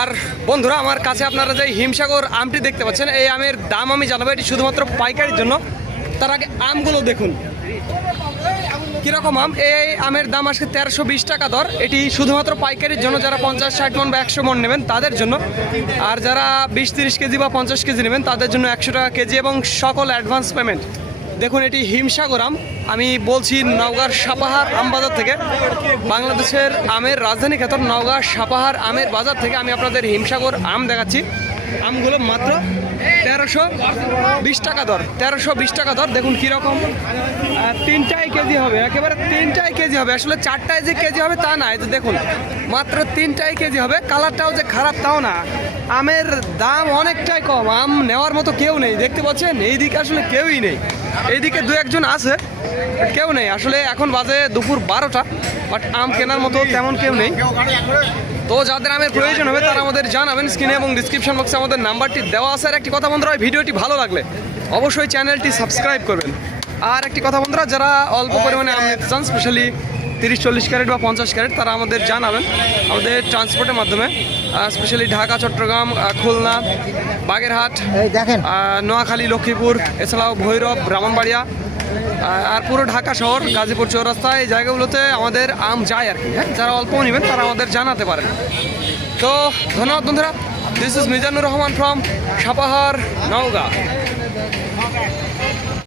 আর বন্ধুরা, আমার কাছে আপনারা যে হিমসাগর আমটি দেখতে পাচ্ছেন, এই আমের দাম আমি জানাব, এটি শুধুমাত্র পাইকারির জন্য। তার আগে আমগুলো দেখুন। কীরকম আম? এই আমের দাম আজকে তেরোশো বিশ টাকা দর। এটি শুধুমাত্র পাইকারির জন্য, যারা পঞ্চাশ, ষাট মন বা একশো মন নেবেন, তাদের জন্য। আর যারা বিশ, তিরিশ কেজি বা পঞ্চাশ কেজি নেবেন, তাদের জন্য একশো টাকা কেজি এবং সকল অ্যাডভান্স পেমেন্ট দেখুন, এটি হিমসাগর আম। আমি বলছি নওগাঁর সাপাহার আম বাজার থেকে। বাংলাদেশের আমের রাজধানী খ্যাত নওগাঁ সাপাহার আমের বাজার থেকে আমি আপনাদের হিমসাগর আম দেখাচ্ছি। আমগুলো মাত্র তেরোশো বিশ টাকা দর। তেরোশো বিশ টাকা দর। দেখুন কীরকম তিনটাই কেজি হবে। একেবারে তিনটাই কেজি হবে। আসলে চারটায় যে কেজি হবে তা না। এই দেখুন, মাত্র তিনটাই কেজি হবে। কালারটাও যে খারাপ তাও না। আমের দাম অনেকটাই কম। আম নেওয়ার মতো কেউ নেই। দেখতে পাচ্ছেন? এইদিকে আসলে কেউই নেই। এইদিকে দু একজন আছে কেউ নেই। আসলে এখন বাজে দুপুর বারোটা বাট আম কেনার মতো তেমন কেউ নেই। তো যাদের আমের প্রয়োজন হবে তারা আমাদের জানাবেন স্ক্রিনে এবং ডিসক্রিপশন বক্সে আমাদের নাম্বারটি দেওয়া আছে। আর একটি কথা বন্ধুরা ভিডিওটি ভালো লাগলে অবশ্যই চ্যানেলটি সাবস্ক্রাইব করবেন। আর একটি কথা বন্ধুরা যারা অল্প পরিমাণে আম নিতে চান স্পেশালি তিরিশ চল্লিশ ক্যারেট বা পঞ্চাশ ক্যারেট তারা আমাদের জানাবেন আমাদের ট্রান্সপোর্টের মাধ্যমে স্পেশালি ঢাকা চট্টগ্রাম খুলনা বাগেরহাট দেখেন। নোয়াখালী লক্ষ্মীপুর এছাড়াও ভৈরব ব্রাহ্মণবাড়িয়া আর পুরো ঢাকা শহর গাজীপুর চৌরাস্তা এই জায়গাগুলোতে আমাদের আম যায় আর কি হ্যাঁ? যারা অল্প নেবেন তারা আমাদের জানাতে পারেন। তো ধন্যবাদ বন্ধুরা this is Mizanur Rahman from Sapahar Naogaon.